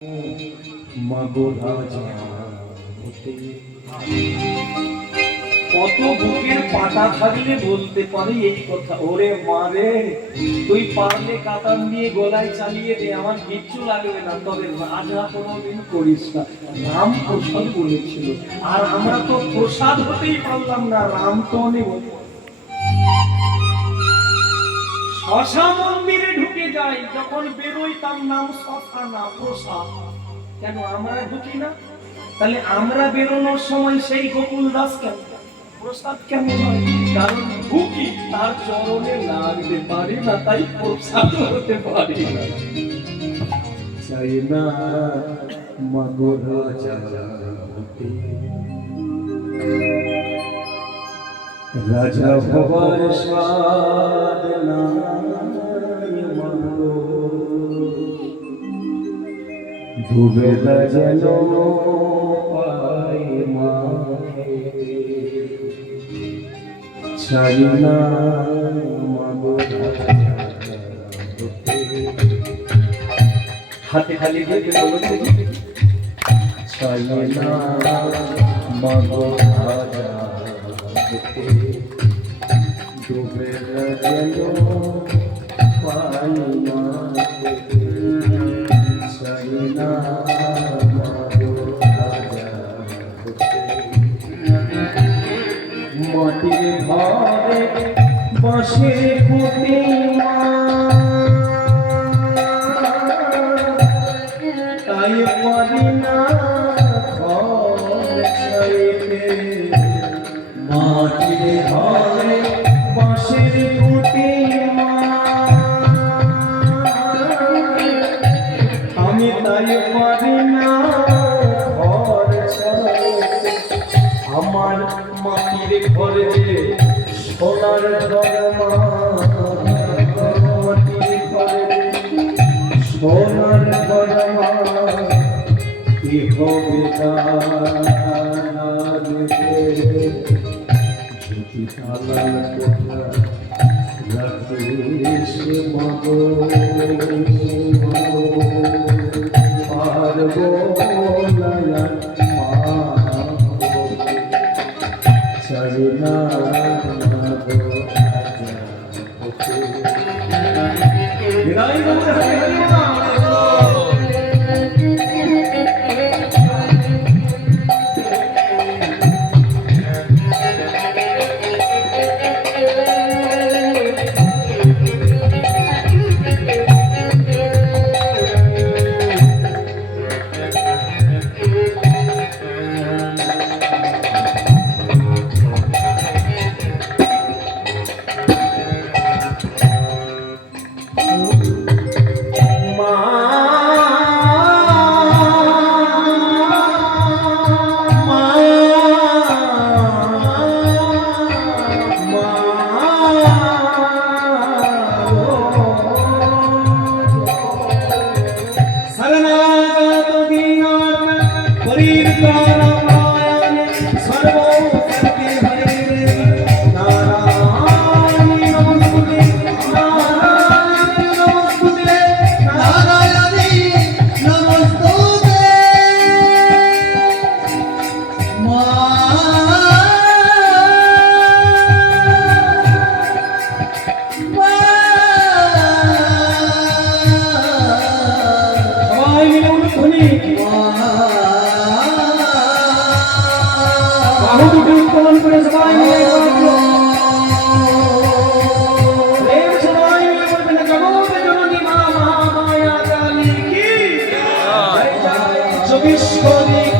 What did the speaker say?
কত বুকের পাটা থাকলে বলতে পারি এই কথা, ওরে মারে তুই পারলে কাতান দিয়ে গলায় চালিয়ে দে, আমার কিচ্ছু লাগবে না, তবে রাজা কোনোদিন করিস না। রাম প্রসাদ বলেছিল, আর আমরা তো প্রসাদ হতেই পারলাম না, রাম তো নেব। শশা মন্দিরে ঢুকে যাই, যখন বেরোই তার নাম শশা না প্রসাদ। কেন আমরা ঢুকি না? তাহলে আমরা বেরোনোর সময় সেই গোকুল দাস কেন প্রসাদ কেন হয়? কারণ ঢুকি তার চরণে লাগতে পারি না, তাই প্রসাদ হতে পারি না। চাই না মাগো রাজা রাজা হবার স্বাদ না ডুবে যেন পাই চাই না হাতে খালি দিয়ে বলতে চাই না মাগো রাজা ডুবে যেন পাই মাটির ঘরে বসে খুঁটি তাই পারি না ঘর ছাইতে। মাটির ঘরে বসে খুঁটি আমি তাই পারি না ঘর ছাইতে। আমার মাটির ঘরে যে সোনার ঘরমা, মাটির ঘরে সোনার ঘরমা কি হবে যদি তালার কোঠা রাখিস মাগো পারবো না চাই না Visto